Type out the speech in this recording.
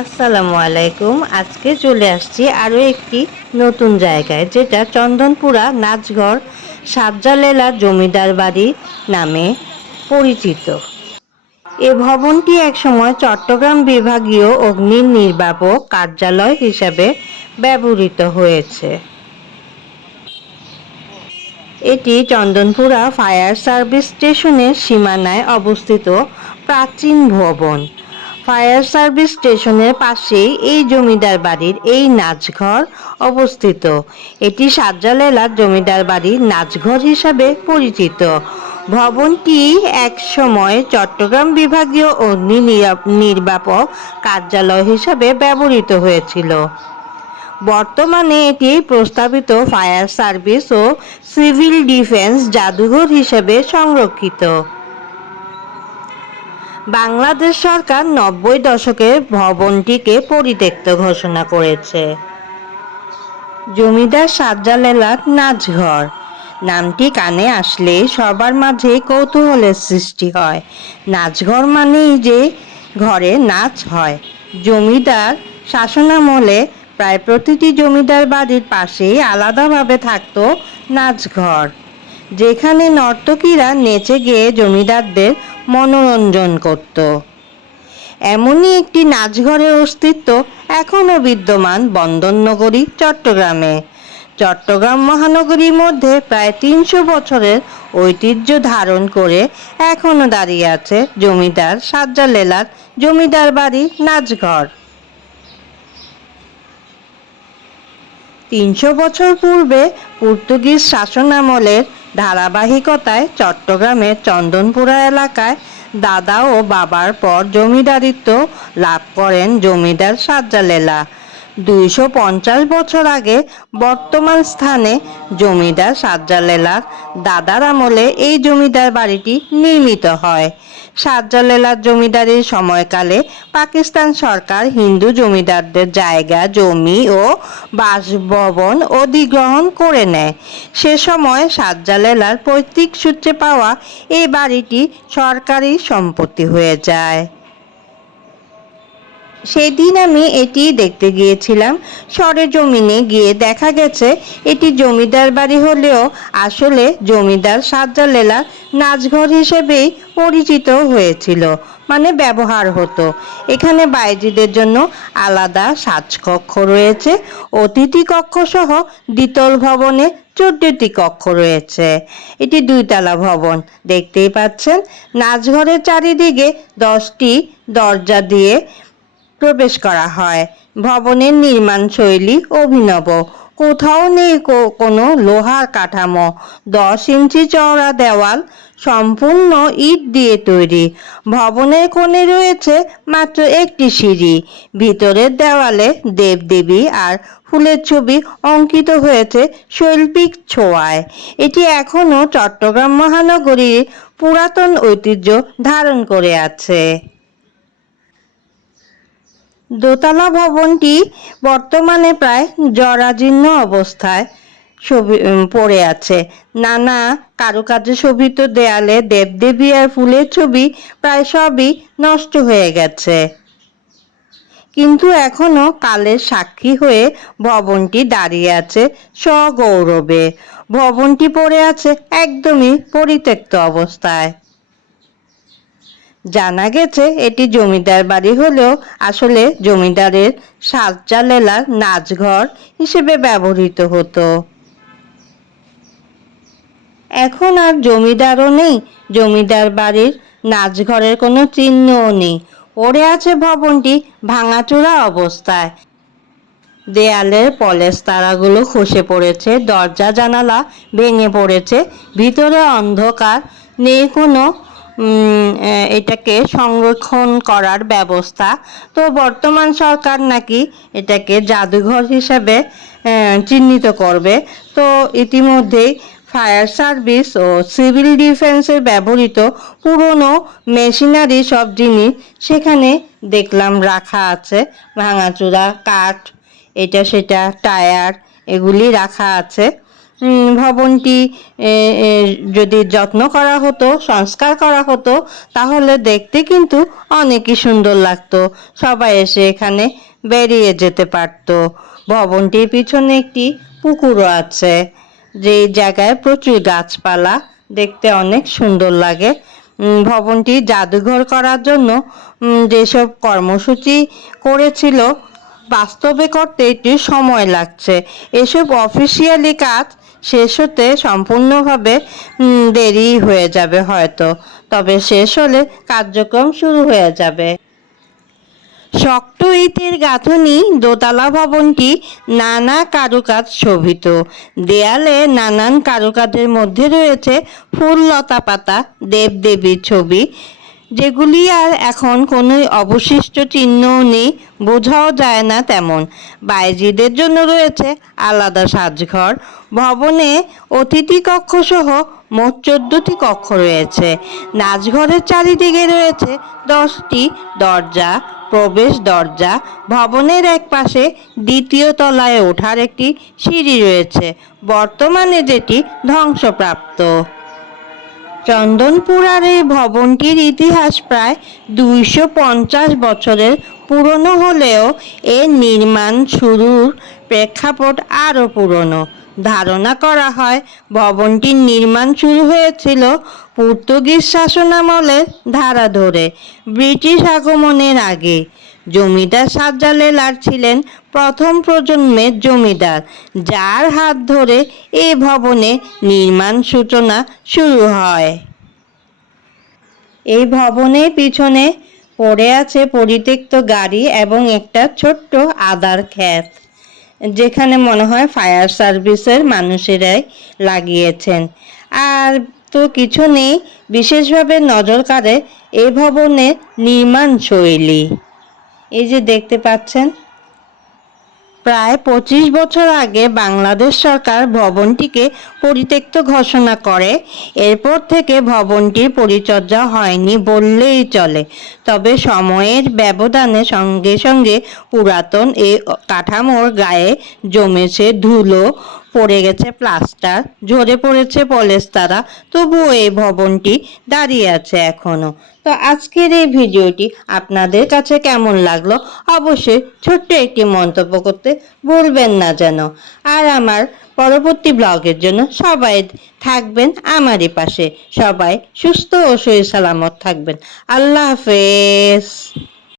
আসসালামু আলাইকুম। আজকে চলে আসছি আরও একটি নতুন জায়গায়, যেটা চন্দনপুরা নাচঘর সাবজালেলা জমিদার বাড়ি নামে পরিচিত। এ ভবনটি একসময় চট্টগ্রাম বিভাগীয় অগ্নি নির্বাপক কার্যালয় হিসাবে ব্যবহৃত হয়েছে। এটি চন্দনপুরা ফায়ার সার্ভিস স্টেশনের সীমানায় অবস্থিত প্রাচীন ভবন। ফায়ার সার্ভিস স্টেশনের পাশেই এই জমিদার বাড়ির এই নাচঘর অবস্থিত। এটি সাজ্জালেলার জমিদার বাড়ির নাচঘর হিসাবে পরিচিত। ভবনটি একসময় চট্টগ্রাম বিভাগীয় অগ্নি নিরা- নির্বাপক কার্যালয় হিসাবে ব্যবহৃত হয়েছিল। বর্তমানে এটি প্রস্তাবিত ফায়ার সার্ভিস ও সিভিল ডিফেন্স জাদুঘর হিসেবে সংরক্ষিত। বাংলাদেশ সরকার নব্বই দশকে ভবনটিকে পরিত্যক্ত ঘোষণা করেছে। জমিদার সাজ্জালেলার নাচঘর। নামটি কানে আসলে সবার মাঝে কৌতূহলের সৃষ্টি হয়। নাচঘর মানেই যে ঘরে নাচ হয়। জমিদার শাসনামলে প্রায় প্রতিটি জমিদার বাড়ির পাশেই আলাদাভাবে থাকতো নাচঘর। যেখানে নর্তকীরা নেচে গিয়ে জমিদারদের মনোরঞ্জন করত। এমনই একটি নাচঘরের অস্তিত্ব এখনও বিদ্যমান বন্দরনগরী, চট্টগ্রামে। চট্টগ্রাম মহানগরীর মধ্যে প্রায় তিনশো বছরের ঐতিহ্য ধারণ করে এখনও দাঁড়িয়ে আছে জমিদার সাজ্জালেলার জমিদার বাড়ি নাচঘর। তিনশো বছর পূর্বে পর্তুগিজ শাসনামলের ধারাবাহিকতায় চট্টগ্রামের চন্দনপুরা এলাকায় দাদা ও বাবার পর জমিদারিত্ব লাভ করেন জমিদার সাজ্জালেলা। দুইশো পঞ্চাশ বছর আগে বর্তমান স্থানে জমিদার সাজ্জালেলার দাদার আমলে এই জমিদার বাড়িটি নির্মিত হয়। সাজ্জালেলার জমিদারির সময়কালে পাকিস্তান সরকার হিন্দু জমিদারদের জায়গা, জমি ও বাসভবন অধিগ্রহণ করে নেয়। সে সময় সাজ্জালেলার পৈতৃক সূত্রে পাওয়া এই বাড়িটি সরকারি সম্পত্তি হয়ে যায়। সেদিন আমি এটি দেখতে গিয়েছিলাম। সরেজমিনে গিয়ে দেখা গেছে, এটি জমিদার বাড়ি হলেও আসলে জমিদার সাজ্জালেলার নাচঘর হিসেবেই পরিচিত হয়েছিল মানে ব্যবহার হতো। এখানে বাইজিদের জন্য আলাদা সাজকক্ষ রয়েছে, অতিথি কক্ষ সহ দ্বিতল ভবনে চোদ্দটি কক্ষ রয়েছে। এটি দুইতলা ভবন, দেখতেই পাচ্ছেন। নাচঘরের চারিদিকে দশটি দরজা দিয়ে প্রবেশ করা হয়। ভবনের নির্মাণ শৈলী অভিনব। কোথাও নেই কোনো লোহার কাঠামো। দশ ইঞ্চি চওড়া দেওয়াল, সম্পূর্ণ ইট দিয়ে তৈরি। ভবনের কোণে রয়েছে মাত্র একটি সিঁড়ি। ভিতরের দেওয়ালে দেবদেবী আর ফুলের ছবি অঙ্কিত হয়েছে শৈল্পিক ছোঁয়ায়। এটি এখনও চট্টগ্রাম মহানগরীর পুরাতন ঐতিহ্য ধারণ করে আছে। দোতলা ভবনটি বর্তমানে প্রায় জরাজীর্ণ অবস্থায় ছবি পড়ে আছে। নানা কারুকার্য শোভিত দেয়ালে দেবদেবী আর ফুলের ছবি প্রায় সবই নষ্ট হয়ে গেছে। কিন্তু এখনও কালের সাক্ষী হয়ে ভবনটি দাঁড়িয়ে আছে সগৌরবে ভবনটি পড়ে আছে একদমই পরিত্যক্ত অবস্থায়। জানা গেছে এটি জমিদার বাড়ি হলেও আসলে জমিদারের সাজ্জালেলার নাচঘর হিসেবে ব্যবহৃত হতো। এখন আর জমিদারও নেই, জমিদার বাড়ির নাচঘরের কোনো চিহ্নও নেই। পড়ে আছে ভবনটি ভাঙাচোরা অবস্থায়। দেয়ালের পলেস তারাগুলো খসে পড়েছে, দরজা জানালা ভেঙে পড়েছে, ভিতরে অন্ধকার, নেই কোনো এটাকে সংরক্ষণ করার ব্যবস্থা। তো বর্তমান সরকার নাকি এটাকে জাদুঘর হিসাবে চিহ্নিত করবে। তো ইতিমধ্যেই ফায়ার সার্ভিস ও সিভিল ডিফেন্সের ব্যবহৃত পুরনো মেশিনারি সব জিনিস সেখানে দেখলাম রাখা আছে। ভাঙাচুরা, কাঠ, এটা সেটা, টায়ার, এগুলি রাখা আছে। ভবনটি যদি যত্ন করা হতো, সংস্কার করা হতো, তাহলে দেখতে কিন্তু অনেকই সুন্দর লাগতো। সবাই এসে এখানে বেরিয়ে যেতে পারতো। ভবনটির পিছনে একটি পুকুরও আছে যে জায়গায় প্রচুর গাছপালা দেখতে অনেক সুন্দর লাগে। ভবনটি জাদুঘর করার জন্য যেসব কর্মসূচি করেছিল বাস্তবে করতে একটু সময় লাগছে। এসব অফিসিয়ালি কাজ শেষ হতে সম্পূর্ণভাবে দেরি হয়ে যাবে হয়তো, তবে শেষ হলে কার্যক্রম শুরু হয়ে যাবে। শক্ত ইটের গাঁথনি, দোতলা ভবনটি নানা কারুকাজ শোভিত। দেয়ালে নানান কারুকাজের মধ্যে রয়েছে ফুল লতা পাতা দেবদেবীর ছবি যেগুলি আর এখন কোনো অবশিষ্ট চিহ্নও নেই, বোঝাও যায় না তেমন। বাইজিদের জন্য রয়েছে আলাদা সাজঘর। ভবনে অতিথি কক্ষ সহ মোট চোদ্দটি কক্ষ রয়েছে। নাচঘরের চারিদিকে রয়েছে দশটি দরজা, প্রবেশ দরজা। ভবনের এক পাশে দ্বিতীয় তলায় ওঠার একটি সিঁড়ি রয়েছে। বর্তমানে যেটি ধ্বংসপ্রাপ্ত। চন্দনপুরার এই ভবনটির ইতিহাস প্রায় দুইশো পঞ্চাশ বছরের পুরনো হলেও এর নির্মাণ শুরুর প্রেক্ষাপট আরও পুরনো। ধারণা করা হয়, ভবনটির নির্মাণ শুরু হয়েছিল পর্তুগিজ শাসনামলের ধারা ধরে, ব্রিটিশ আগমনের আগে। জমিদার সাজ্জালে সাজ্জালেলার ছিলেন প্রথম প্রজন্মের জমিদার, যার হাত ধরে এই ভবনে নির্মাণ সূচনা শুরু হয়। এই ভবনের পিছনে পড়ে আছে পরিত্যক্ত গাড়ি এবং একটা ছোট্ট আদার ক্ষেত, যেখানে মনে হয় ফায়ার সার্ভিসের মানুষেরাই লাগিয়েছেন। আর তো কিছু নেই, বিশেষভাবে নজর কাড়ে এই ভবনের নির্মাণ শৈলী। এই যে দেখতে পাচ্ছেন, প্রায় পঁচিশ বছর আগে বাংলাদেশ সরকার ভবনটিকে পরিত্যক্ত ঘোষণা করে। এরপর থেকে ভবনটির পরিচর্যা হয়নি বললেই চলে। তবে সময়ের ব্যবধানে সঙ্গে সঙ্গে পুরাতন এ কাঠামোর গায়ে জমেছে ধুলো, পড়ে গেছে প্লাস্টার, ঝরে পড়েছে পলেস্তারা তবুও এই ভবনটি দাঁড়িয়ে আছে এখনও। তো আজকের এই ভিডিওটি আপনাদের কাছে কেমন লাগল অবশ্যই ছোট্ট একটি মন্তব্য করতে ভুলবেন না যেন। আর আমার পরবর্তী ব্লগের জন্য সবাই থাকবেন আমারই পাশে। সবাই সুস্থ ও সহি সালামত থাকবেন। আল্লাহ হাফেজ।